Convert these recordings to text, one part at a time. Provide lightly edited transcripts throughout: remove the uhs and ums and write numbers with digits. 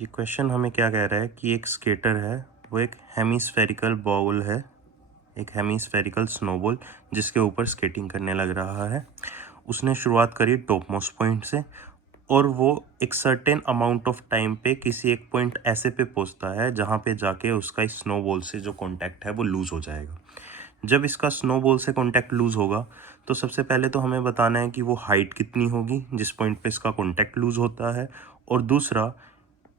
ये क्वेश्चन हमें क्या कह रहा है कि एक स्केटर है, वो एक हेमीस्फेरिकल बॉल है, एक हेमीस्फेरिकल स्नोबॉल जिसके ऊपर स्केटिंग करने लग रहा है। उसने शुरुआत करी टॉप मोस्ट पॉइंट से और वो एक सर्टेन अमाउंट ऑफ टाइम पे किसी एक पॉइंट ऐसे पे पहुंचता है जहाँ पे जाके उसका इस स्नोबॉल से जो कांटेक्ट है वो लूज़ हो जाएगा। जब इसका स्नोबॉल से कांटेक्ट लूज़ होगा तो सबसे पहले तो हमें बताना है कि वो हाइट कितनी होगी जिस पॉइंट पे इसका कांटेक्ट लूज़ होता है, और दूसरा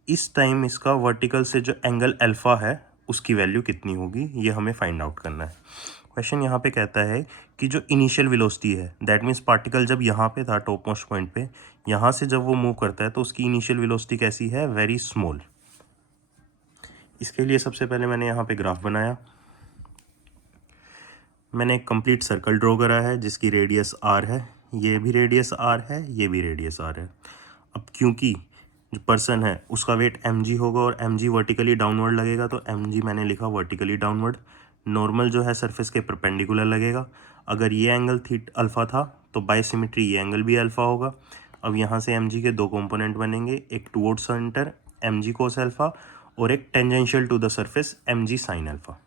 इस टाइम इसका वर्टिकल से जो एंगल अल्फ़ा है उसकी वैल्यू कितनी होगी, ये हमें फाइंड आउट करना है। क्वेश्चन यहाँ पे कहता है कि जो इनिशियल वेलोसिटी है, दैट मीन्स पार्टिकल जब यहाँ पे था टॉप मोस्ट पॉइंट पे, यहाँ से जब वो मूव करता है तो उसकी इनिशियल वेलोसिटी कैसी है, वेरी स्मॉल। इसके लिए सबसे पहले मैंने यहाँ पे ग्राफ बनाया। मैंने एक कंप्लीट सर्कल ड्रॉ करा है जिसकी रेडियस आर है, ये भी रेडियस आर है, ये भी रेडियस आर है। अब क्योंकि जो पर्सन है उसका वेट mg होगा और mg वर्टिकली डाउनवर्ड लगेगा तो mg मैंने लिखा वर्टिकली डाउनवर्ड। नॉर्मल जो है सरफेस के परपेंडिकुलर लगेगा। अगर ये एंगल अल्फ़ा था तो बाय सिमेट्री ये एंगल भी अल्फ़ा होगा। अब यहाँ से mg के दो कंपोनेंट बनेंगे, एक towards centre mg cos alpha और एक tangential to the surface mg sine alpha.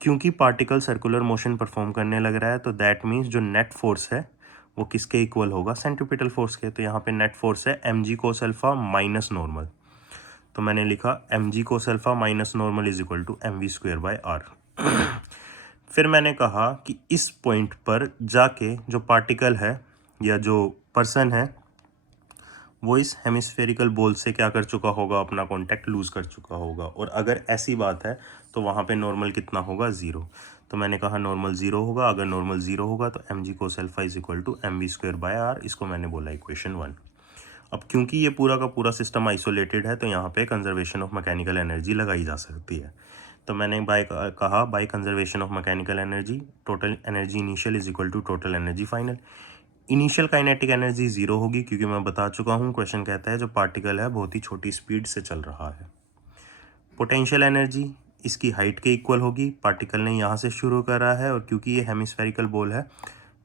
क्योंकि पार्टिकल सर्कुलर मोशन परफॉर्म करने लग रहा है तो दैट मीन्स जो नेट फोर्स है वो किसके इक्वल होगा, सेंट्रीपिटल फोर्स के। तो यहाँ पे नेट फोर्स है mg cos alpha minus normal, तो मैंने लिखा mg cos alpha minus normal is equal to mv square by R. फिर मैंने कहा कि इस पॉइंट पर जाके जो पार्टिकल है या जो पर्सन है वो इस हेमिस्फेरिकल बॉल से क्या कर चुका होगा, अपना कांटेक्ट लूज़ कर चुका होगा। और अगर ऐसी बात है तो वहाँ पे नॉर्मल कितना होगा, ज़ीरो। तो मैंने कहा नॉर्मल ज़ीरो होगा। अगर नॉर्मल ज़ीरो होगा तो mg cos alpha is equal to mv square by R. इसको मैंने बोला इक्वेशन 1। अब क्योंकि ये पूरा का पूरा सिस्टम आइसोलेटेड है तो यहाँ पे कंजर्वेशन ऑफ मैकेनिकल एनर्जी लगाई जा सकती है। तो मैंने कहा by conservation of mechanical energy total energy initial is equal to total energy final. Initial kinetic energy zero होगी क्योंकि मैं बता चुका हूँ, क्वेश्चन कहता है जो पार्टिकल है बहुत ही छोटी स्पीड से चल रहा है। पोटेंशियल एनर्जी इसकी हाइट के इक्वल होगी, पार्टिकल ने यहाँ से शुरू करा है और क्योंकि ये हेमिस्फेरिकल बॉल है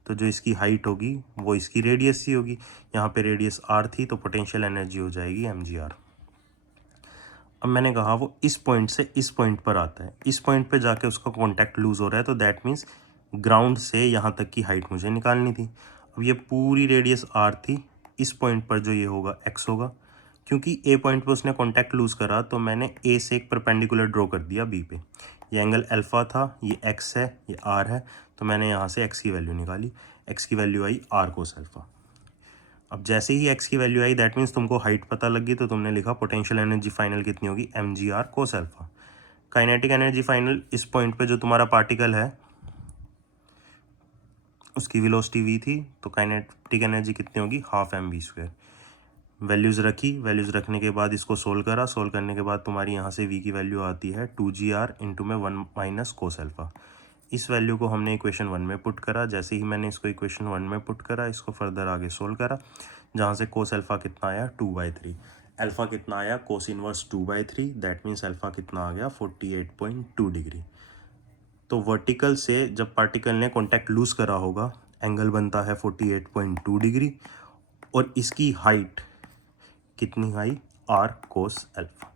तो जो इसकी हाइट होगी वो इसकी रेडियस ही होगी। यहाँ पे रेडियस आर थी तो पोटेंशियल एनर्जी हो जाएगी mgr। अब मैंने कहा वो इस पॉइंट से इस पॉइंट पर आता है, इस पॉइंट पे जाके उसका कांटेक्ट लूज हो रहा है तो दैट मीन्स ग्राउंड से यहाँ तक की हाइट मुझे निकालनी थी। अब ये पूरी रेडियस आर थी, इस पॉइंट पर जो ये होगा एक्स होगा। क्योंकि ए पॉइंट पे उसने कांटेक्ट लूज करा तो मैंने ए से एक परपेंडिकुलर ड्रॉ कर दिया बी पे। ये एंगल अल्फा था, ये एक्स है, ये आर है, तो मैंने यहाँ से एक्स की वैल्यू निकाली। एक्स की value I R cos alpha. अब जैसे ही एक्स की वैल्यू आई दैट मीन्स तुमको हाइट पता लगी तो तुमने लिखा पोटेंशियल एनर्जी फाइनल कितनी होगी, mgr cos alpha. Kinetic energy final इस पॉइंट पे जो तुम्हारा पार्टिकल है उसकी वेलोसिटी v थी तो काइनेटिक एनर्जी कितनी होगी, हाफ mv स्क्वायर। वैल्यूज़ रखी, वैल्यूज़ रखने के बाद इसको सोल्व करा, सोल्व करने के बाद तुम्हारी यहाँ से v की वैल्यू आती है 2gr इंटू में 1 माइनस कोस अल्फा। इस वैल्यू को हमने इक्वेशन 1 में पुट करा। जैसे ही मैंने इसको इक्वेशन 1 में पुट करा, इसको फर्दर आगे सोल्व करा, जहाँ से कोस अल्फा कितना आया 2/3, अल्फा कितना आया cos inverse 2/3, that means alpha कितना आ गया 48.2 डिग्री। तो वर्टिकल से जब पार्टिकल ने कॉन्टैक्ट लूज करा होगा एंगल बनता है 48.2 डिग्री और इसकी हाइट कितनी आई, आर कोस अल्फा।